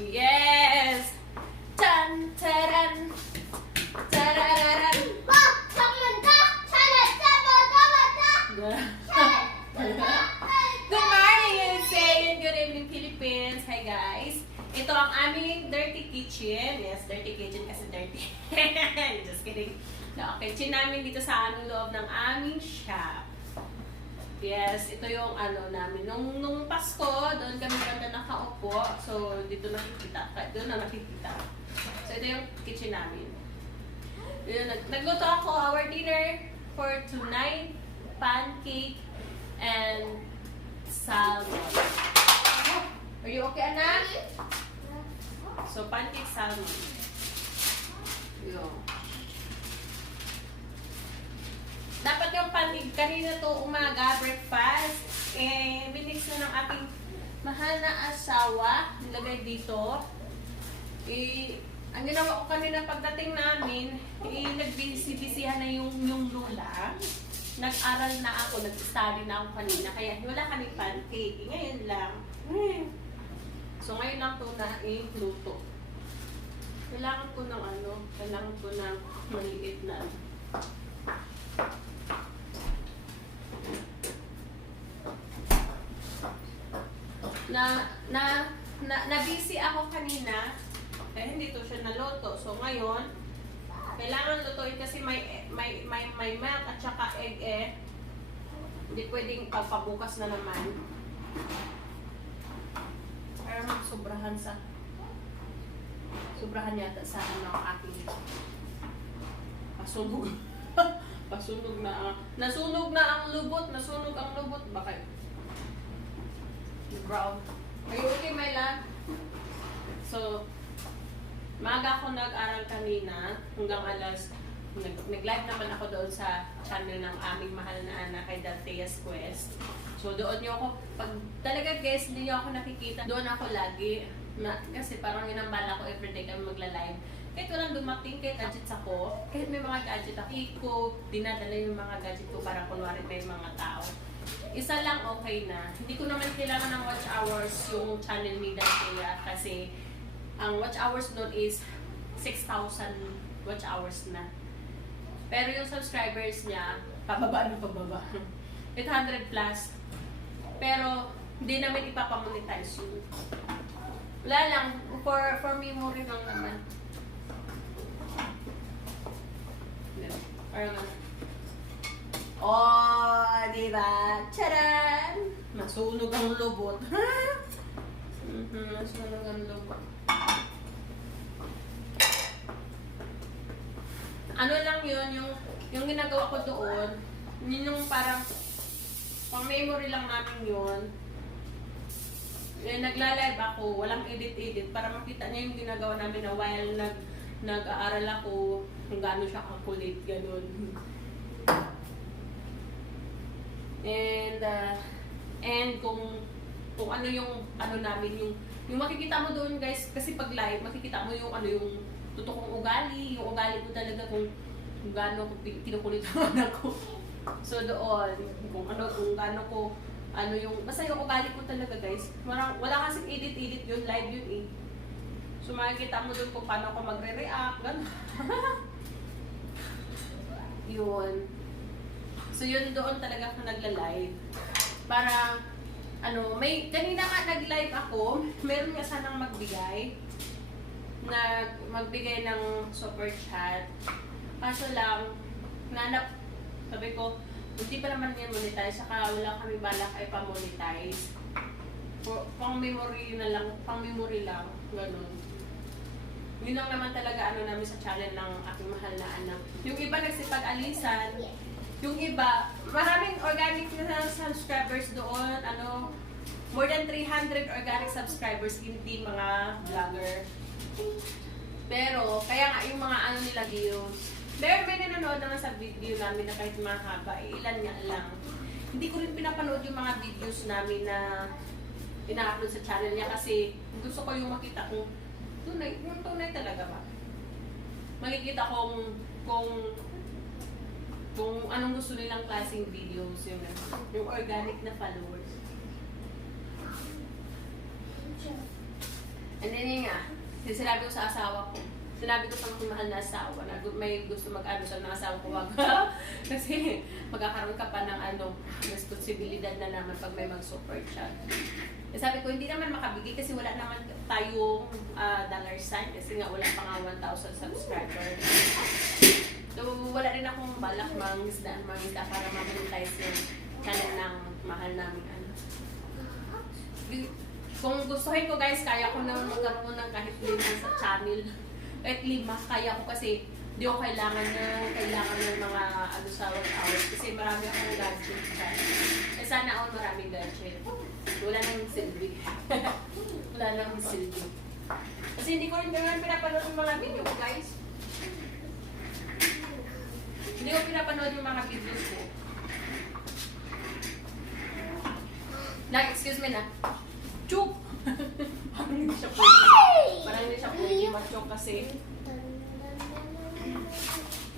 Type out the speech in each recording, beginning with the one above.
Yes! Tan, taran, tarararan. Good morning, USA, and good evening, Philippines. Hi, guys. Ito ang aming dirty kitchen. Yes, dirty kitchen kasi dirty. Just kidding. No, kitchen namin dito sa aming loob ng aming shop. Yes, ito yung ano namin. Nung Pasko, doon kami ganda nakaupo. So, dito nakikita. Doon na nakikita. So, ito yung kitchen namin. Nagluto ako our dinner for tonight. Pancake and salmon. Are you okay, anak? So, pancake salmon. Yun. Dapat yung pancake, kanina to umaga, breakfast, minix na ng aking mahal na asawa, nilagay dito. Ang ginawa ko kanina pagdating namin, nagbisi-bisihan na yung lula. Nag-aral na ako, nag-study na ako kanina, kaya wala kami pancake. Ngayon lang. So ngayon lang ito na luto. Kailangan ko ng kailangan ko ng maliit na na-busy ako kanina, kaya hindi to siya naluto. So ngayon, kailangan lutuin kasi may milk at saka egg Hindi pwedeng pagpabukas na naman. Para sobrahan yata sa aking pasunog. Pasunog na nasunog na ang lubot, baka brown. Are you okay, my love? So, maaga ako nag-aral kanina hanggang alas. Nag-live naman ako doon sa channel ng aming mahal na anak kay Dantea's Quest. So, doon nyo ako, pag talaga guys, hindi nyo ako nakikita, doon ako lagi. Kasi parang inambala ko everyday kami magla-live. Kahit walang dumating, kahit gadgets ako, kahit may mga gadget ako, dinadala yung mga gadget ko para kunwari may mga tao. Isa lang okay na. Hindi ko naman kailangan ng watch hours yung channel ni Dantea kasi ang watch hours doon is 6,000 watch hours na. Pero yung subscribers niya, pababa. 800 plus. Pero hindi namin ipapamonetize yun. Wala lang. For memory lang naman. Parang oh, diba? Charan! Masunog ang lubot. Masunog ang lubot. Ano lang yun, yung ginagawa ko doon, yun yung parang pang memory lang namin yun. Nagla-live ako, walang edit-edit para makita niya yung ginagawa namin na while nag-aaral ako, kung gaano siya kakulit, ganun. And kung ano yung namin, yung makikita mo doon guys, kasi pag live, makikita mo yung yung totoong ugali, yung ugali ko talaga kung gaano ko kinukulit ang anak ko. So doon, kung gaano ko, basta yung ugali ko talaga guys. Wala kasing edit-edit yun, live yun eh. So makikita mo doon kung paano ako magre-react, gano'n. Yun. So yun doon talaga ako nagla-live. Para, kanina nga nag-live ako, meron nga sanang magbigay ng super chat. Kaso lang, sabi ko, hindi pa naman yan monetize, saka wala kami balak ay pa-monetize. Pang memory lang, ganun. Yun lang naman talaga namin sa channel ng aking mahal na anak. Yung iba nagsipag-alisan, yung iba, maraming organic na subscribers doon, more than 300 organic subscribers, hindi mga vlogger. Pero, kaya nga yung mga nila views, may nanonood naman sa video namin na kahit mahaba, ilan nga lang. Hindi ko rin pinapanood yung mga videos namin na ina-upload sa channel niya kasi gusto ko yung makita kung tunay talaga ba. Makikita kung anong gusto nilang klaseng videos, yung organic na followers. And then yun nga, sinabi ko sa asawa ko, sinabi ko sa mahal na asawa na may gusto mag-ano sa ng asawa ko, wag. Kasi magkakaroon ka pa ng responsibilidad na naman pag may mag-support siya. Sabi ko, hindi naman makabigay kasi wala naman tayong dollar sign kasi nga wala pa nga 1,000 subscribers. So, wala rin akong balak mangisda para ma-monetize yung channel ng mahal namin. Kung gustuhin ko guys, kaya ko naman magkaroon ng kahit 5 sa channel. Kahit 5, kaya ko kasi hindi ko kailangan ng mga sa hours kasi marami akong gadget dyan. Eh sana all maraming gadget. Wala nang silbi. Wala nang silbi. Kasi hindi ko rin naman pinapanood yung mga video ko guys. Hindi ko pinapanood yung mga videos ko. Excuse me na. Chuk! Parang hindi siya pwede. Parang hindi siya pwede ma-chok kasi.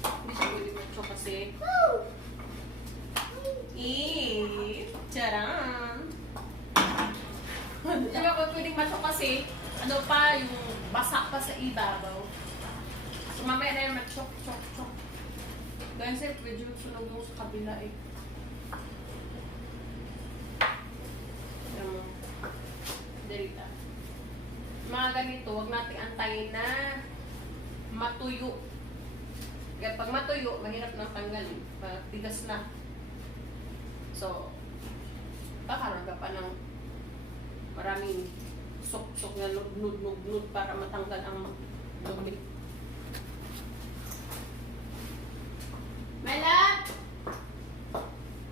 Hindi siya pwede ma-chok kasi. Charan! Hindi ba pwede ma-chok kasi ano pa, yung basa pa sa ibabaw. So mamaya na yung ma-chok. Kasi medyo sunog mo sa kabila eh. Derita. Mga ganito, huwag natin antayin na matuyo. Kaya pag matuyo, mahirap nang tanggalin. Tigas na. So, kakaroon ka pa ng maraming sok-sok na nud para matanggal ang dumi. Mela!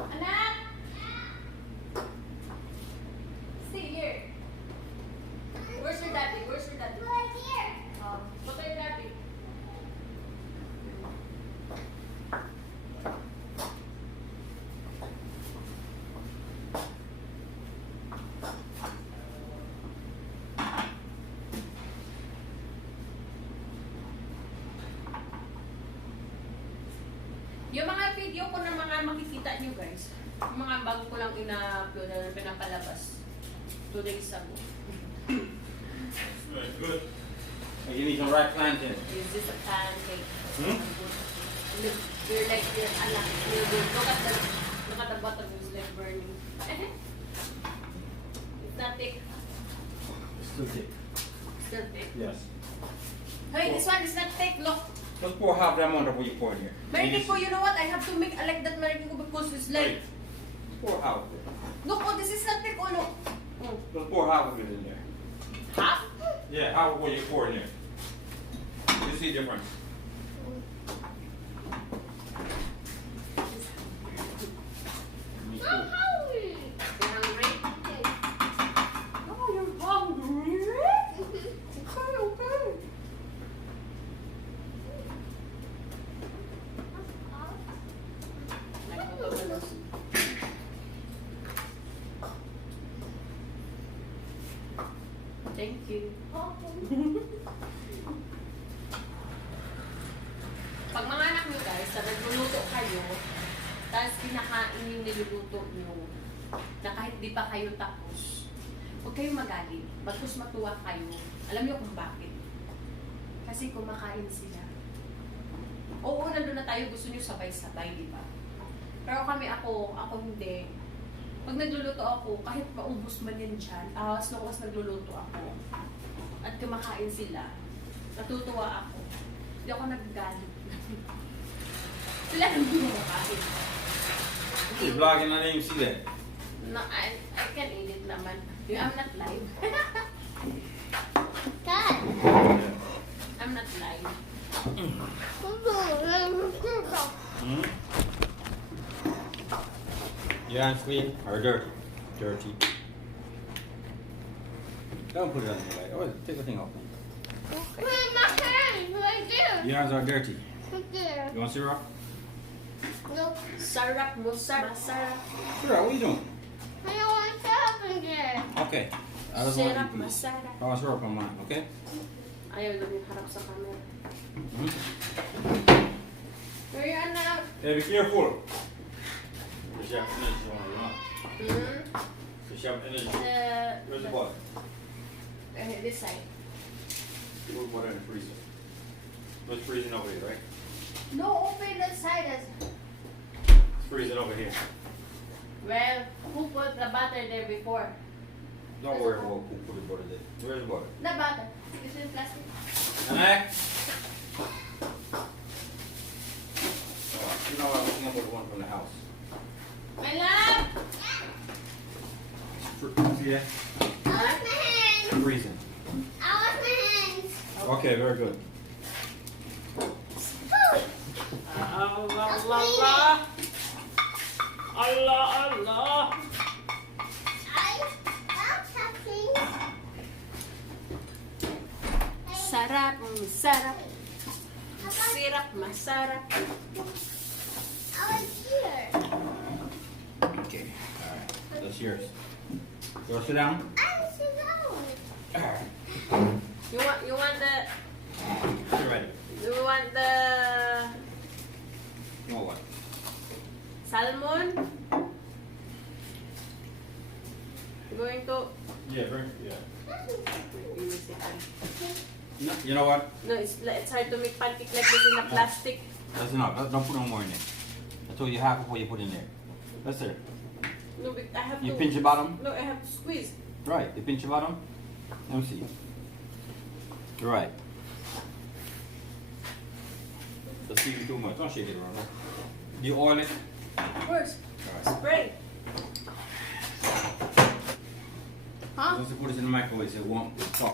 Anak! Stay here. Where's your daddy? Right here. What are your daddy? Yung mga video ko na mga makikita nyo guys, yung mga bago ko lang ina-upload na pinapalabas 2 days ago. Good. You need some ripe plantain. Is this a pancake? Hmm? You're like your anak. Look at the bottom is like burning. It's not thick. It's too thick. Still thick. Yes. Hey, this one is not thick. Look. Just pour half the amount of what you pour in here. Marikiko, you know what? I have to make like that marikiko because it's like... Pour half of it. Look, oh, this is not thick. Oh, look. Just pour half of it in there. Half? Yeah, half of what you pour in there. You see the difference? Me too. You're hungry? Oh, you're hungry? Okay. Thank you. Pag mga anak nyo guys, sa nagluluto kayo, tapos kinakain yung niluluto nyo, na kahit di pa kayo tapos, huwag kayong magalit. Bagkus matuwa kayo. Alam nyo kung bakit? Kasi kumakain sila. Oo, nandun na tayo, gusto nyo sabay-sabay, di ba? Pero ako hindi. Pag nagluluto ako, kahit maubos man yan dyan, as long as nagluluto ako, at kumakain sila, natutuwa ako. Hindi ako nagagalit. Sila nang kumakain. You're vlogging on AMC then? No, I can edit naman. I'm not live. Dad. I'm not live. Hmm? Your hands clean or dirty? Dirty. Don't put it on the light. Oh, take the thing off. Where's my hands? Right there. Your hands are dirty. Right there. You want syrup? Nope. Sarap mo, sarap. Syrup, what are you doing? I don't want syrup in there. Okay. I just want Sarap, you, please. masarap. I want syrup on mine, okay? Ayaw lang yung harap sa camera. Hmm? Where you anak? Hey, be careful. Fish have energy on you, huh? Hmm? Fish have energy. Where's the ball? This side. We'll put it in the freezer. It's freezing over here, right? No, open the side. It's freezing over here. Well, who put the butter there before? Don't worry about who put the butter there. Where's the butter? The butter. It's in plastic. Anak! You know I was thinking about the one from the house. My love! See that? I wash my hands. Freezing. I wash my hands. Okay, very good. Allah, Allah. Allah, Allah. I'm touching. Sarap, sarap. Sirap, masarap. I was here. Okay, alright. That's yours. You want to sit down? I'm sit down. Alright. You want the, You're ready. you want the You want what? salmon? Going to, Yeah, very, yeah. give me a second. No, you know what? No, it's hard to make pancake like this in a plastic. That's enough. Don't put no more in there. I told you half of what you put in there. That's it. No, I have You to. pinch the bottom? No, I have to squeeze. Right. You pinch the bottom? Let me see. You're right. That's even too much. Don't shake it around. Do you oil it? Of course. Alright. Spray. Huh? Once you put it in the microwave, it won't talk.